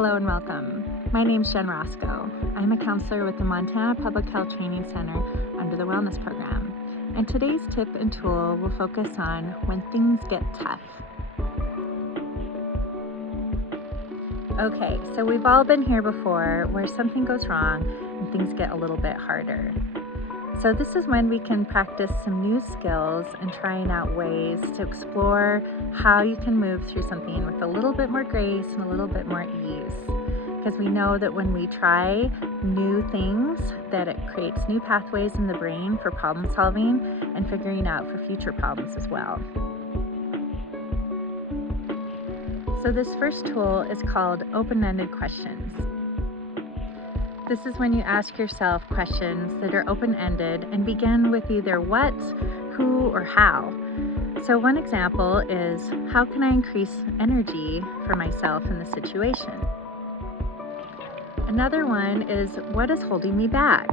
Hello and welcome. My name's Jen Roscoe. I'm a counselor with the Montana Public Health Training Center under the Wellness Program. And today's tip and tool will focus on when things get tough. Okay, so we've all been here before where something goes wrong and things get a little bit harder. So this is when we can practice some new skills and trying out ways to explore how you can move through something with a little bit more grace and a little bit more ease. Because we know that when we try new things, that it creates new pathways in the brain for problem solving and figuring out for future problems as well. So this first tool is called open-ended questions. This is when you ask yourself questions that are open-ended and begin with either what, who, or how. So one example is, how can I increase energy for myself in the situation? Another one is, what is holding me back?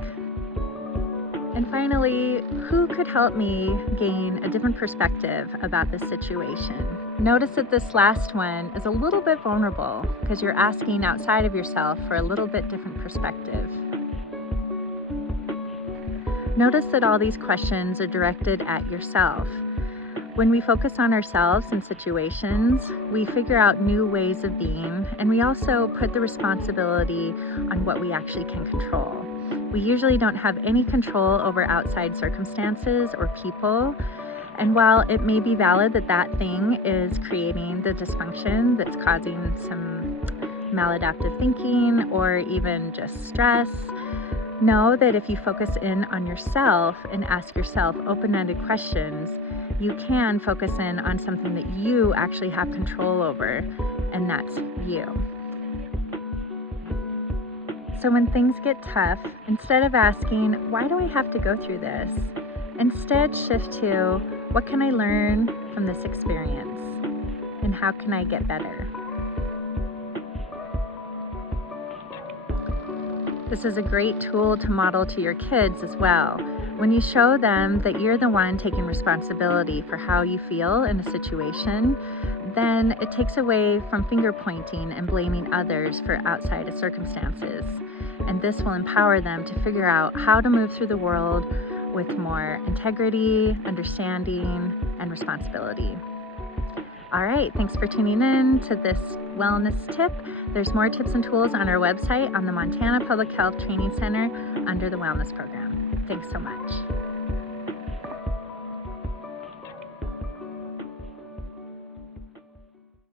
And finally, who could help me gain a different perspective about this situation? Notice that this last one is a little bit vulnerable because you're asking outside of yourself for a little bit different perspective. Notice that all these questions are directed at yourself. When we focus on ourselves in situations, we figure out new ways of being, and we also put the responsibility on what we actually can control. We usually don't have any control over outside circumstances or people. And while it may be valid that that thing is creating the dysfunction that's causing some maladaptive thinking or even just stress, know that if you focus in on yourself and ask yourself open-ended questions, you can focus in on something that you actually have control over, and that's you. So when things get tough, instead of asking, why do I have to go through this? Instead, shift to, what can I learn from this experience? And how can I get better? This is a great tool to model to your kids as well. When you show them that you're the one taking responsibility for how you feel in a situation, then it takes away from finger pointing and blaming others for outside of circumstances. And this will empower them to figure out how to move through the world with more integrity, understanding, and responsibility. All right, thanks for tuning in to this wellness tip. There's more tips and tools on our website on the Montana Public Health Training Center under the Wellness Program. Thanks so much.